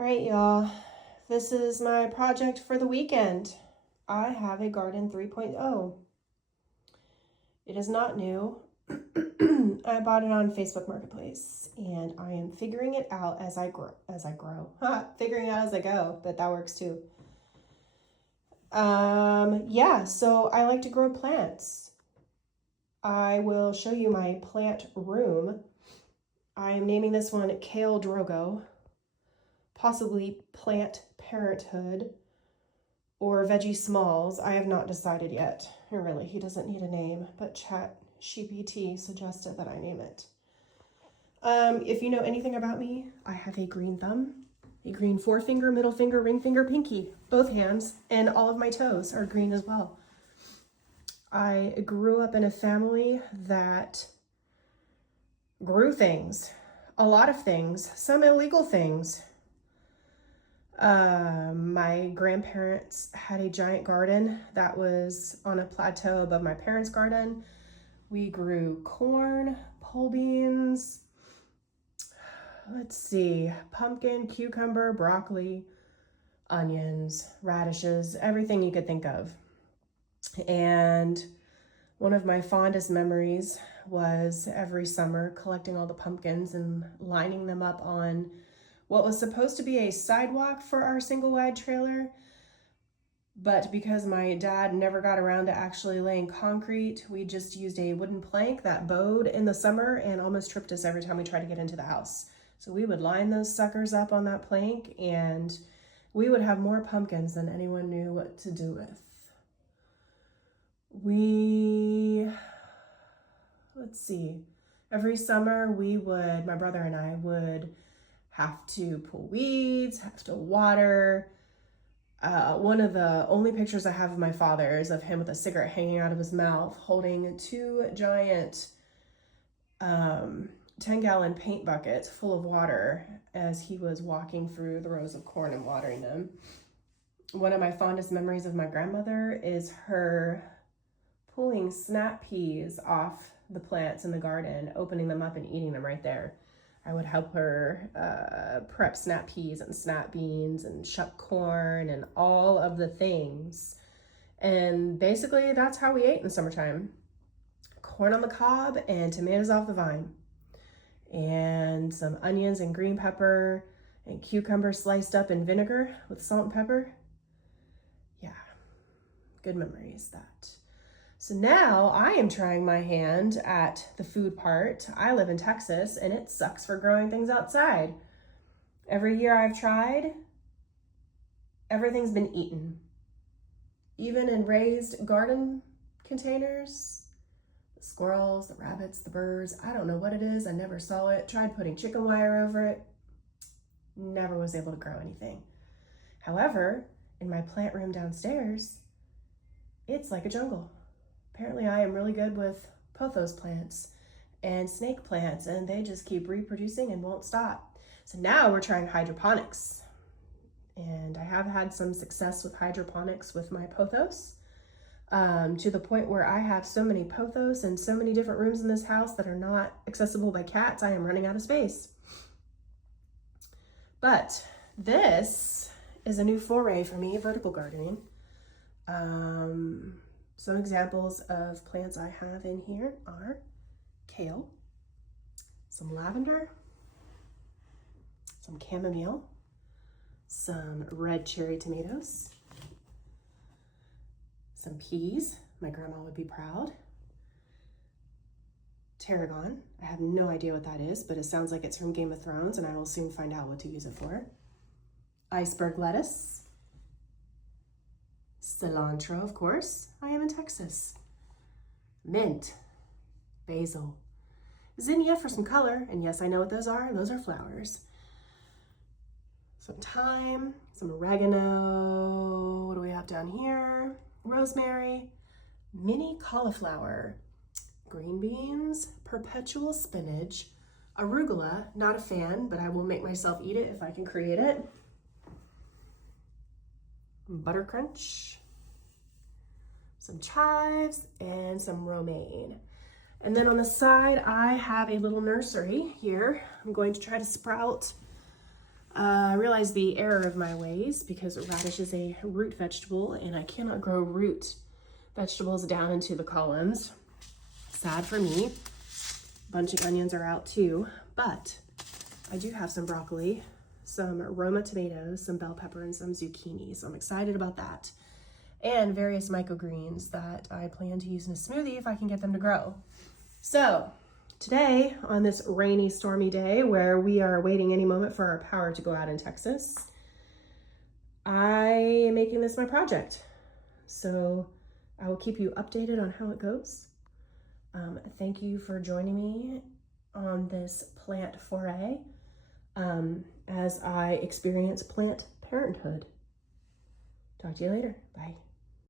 All right, y'all. This is my project for the weekend. I have a Garden 3.0. It is not new. I bought it on Facebook Marketplace, and I am figuring it out as I grow. Figuring it out as I go, but that works too. Yeah, so I like to grow plants. I will show you my plant room. I am naming this one Kale Drogo, possibly Plant Parenthood, or Veggie Smalls. I have not decided yet. Really, he doesn't need a name, but ChatGPT suggested that I name it. If you know anything about me, I have a green thumb, a green forefinger, middle finger, ring finger, pinky, both hands, and all of my toes are green as well. I grew up in a family that grew things, a lot of things, some illegal things. My grandparents had a giant garden that was on a plateau above my parents' garden. We grew corn, pole beans, pumpkin, cucumber, broccoli, onions, radishes, everything you could think of. And one of my fondest memories was every summer collecting all the pumpkins and lining them up on what was supposed to be a sidewalk for our single wide trailer. But because my dad never got around to actually laying concrete, we just used a wooden plank that bowed in the summer and almost tripped us every time we tried to get into the house. So we would line those suckers up on that plank, and we would have more pumpkins than anyone knew what to do with. Every summer my brother and I would have to pull weeds, have to water. One of the only pictures I have of my father is of him with a cigarette hanging out of his mouth, holding two giant 10-gallon paint buckets full of water as he was walking through the rows of corn and watering them. One of my fondest memories of my grandmother is her pulling snap peas off the plants in the garden, opening them up and eating them right there. I would help her prep snap peas and snap beans and shuck corn and all of the things. And basically that's how we ate in the summertime. Corn on the cob and tomatoes off the vine. And some onions and green pepper and cucumber sliced up in vinegar with salt and pepper. Yeah, good memories that. So now I am trying my hand at the food part. I live in Texas and it sucks for growing things outside. Every year I've tried, everything's been eaten. Even in raised garden containers, the squirrels, the rabbits, the birds, I don't know what it is. I never saw it. Tried putting chicken wire over it. Never was able to grow anything. However, in my plant room downstairs, it's like a jungle. Apparently I am really good with pothos plants and snake plants, and they just keep reproducing and won't stop. So now we're trying hydroponics. And I have had some success with hydroponics with my pothos, to the point where I have so many pothos and so many different rooms in this house that are not accessible by cats, I am running out of space. But this is a new foray for me, vertical gardening. Some examples of plants I have in here are kale, some lavender, some chamomile, some red cherry tomatoes, some peas, my grandma would be proud, tarragon, I have no idea what that is, but it sounds like it's from Game of Thrones, and I will soon find out what to use it for, iceberg lettuce, cilantro, of course, I am in Texas, mint, basil, zinnia for some color, and yes, I know what those are flowers, some thyme, some oregano, what do we have down here, rosemary, mini cauliflower, green beans, perpetual spinach, arugula, not a fan, but I will make myself eat it if I can create it, butter crunch, some chives, and some romaine. And then on the side, I have a little nursery here. I'm going to try to sprout I realized the error of my ways because radish is a root vegetable and I cannot grow root vegetables down into the columns. Sad for me. A bunch of onions are out too, but I do have some broccoli, some Roma tomatoes, some bell pepper, and some zucchini. So I'm excited about that. And various microgreens that I plan to use in a smoothie if I can get them to grow. So today, on this rainy, stormy day where we are waiting any moment for our power to go out in Texas, I am making this my project. So I will keep you updated on how it goes. Thank you for joining me on this plant foray as I experience plant parenthood. Talk to you later. Bye.